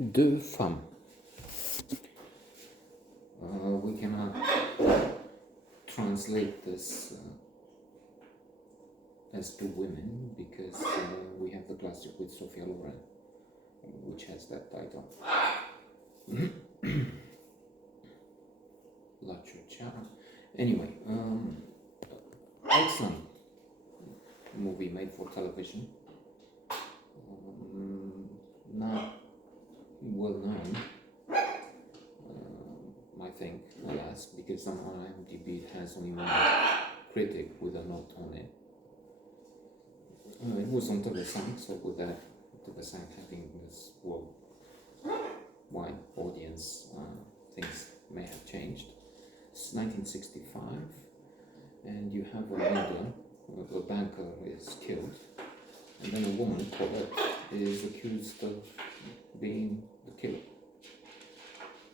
Deux Femmes. We cannot translate this as two women because we have the classic with Sophia Loren, which has that title. La Ciociara. Anyway, excellent movie made for television. Not well known, I think, alas, because on IMDb it has only one critic with a note on it. It was on TV5, so with that, TV5 having this worldwide audience, things may have changed. It's 1965, and you have a murder. A banker is killed, and then a woman, Paulette, is accused of being the killer.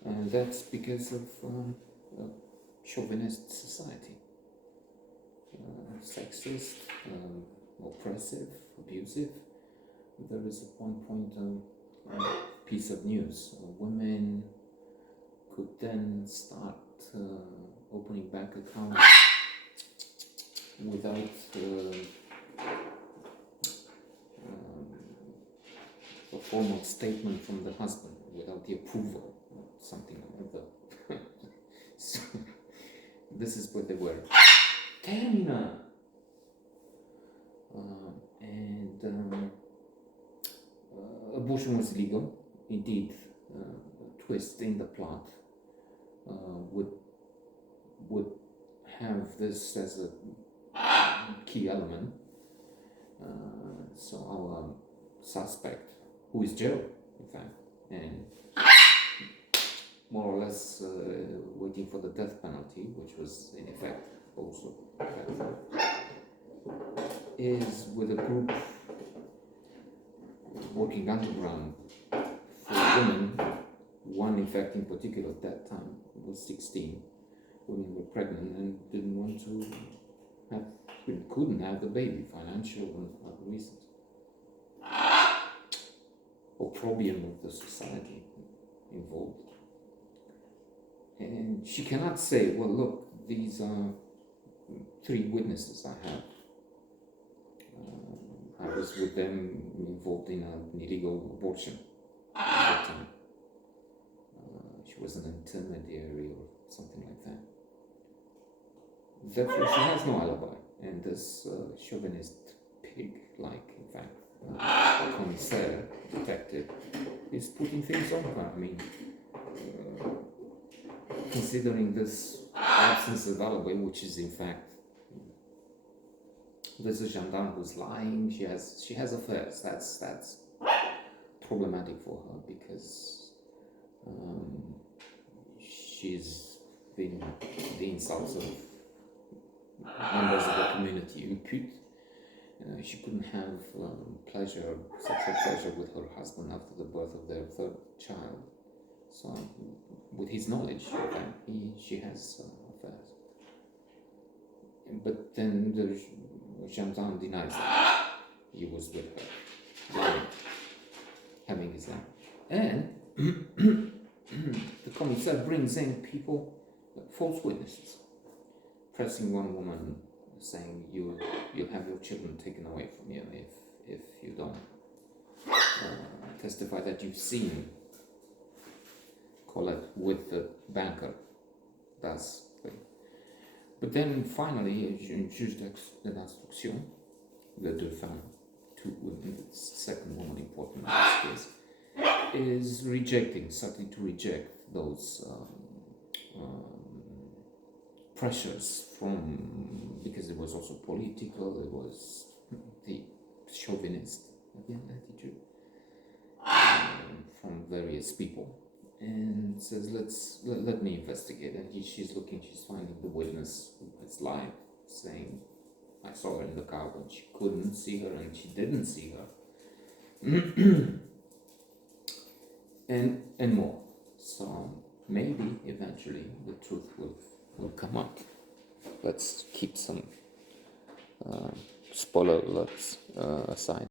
And that's because of a chauvinist society. Sexist, oppressive, abusive. There is at one point a piece of news. Women could then start opening bank accounts without a formal statement from the husband, without the approval, something like that. So, this is what they were. Termina! Abortion was legal. Indeed, a twist in the plot would have this as a key element. So our suspect, who is Joe, in fact, and more or less waiting for the death penalty, which was in effect also is with a group working underground for women. One, in fact, in particular at that time was 16. Women were pregnant and didn't want to have, couldn't have the baby, financial and other reasons. Opprobrium of the society involved. And she cannot say, well, look, these are 3 witnesses I have. I was with them involved in an illegal abortion at that time. She was an intermediary or something like that. Therefore, she has no alibi. And this chauvinist pig-like, in fact, commissaire, detective, is putting things on her. I mean, considering this absence of alibi, which is in fact, there's a gendarme who's lying. She has affairs. That's problematic for her because she's been the insults of members of the community impute. She couldn't have sexual pleasure with her husband after the birth of their 3rd child. So, with his knowledge, she has affairs. But then the gendarme denies that he was with her, having his life. And the commissaire brings in people, false witnesses, pressing one woman, saying you'll have your children taken away from you if you don't testify that you've seen Colette with the banker. That's but then finally, juge d'instruction, the Deux Femmes, 2 women, the second woman important in this case, is subtly to reject those pressures from, because it was also political, it was the chauvinist attitude from various people. And says, let me investigate. And she's finding the witness who has lied, saying, I saw her in the car when she couldn't see her and she didn't see her. and more. So maybe eventually the truth will come up. Let's keep some spoiler alerts aside.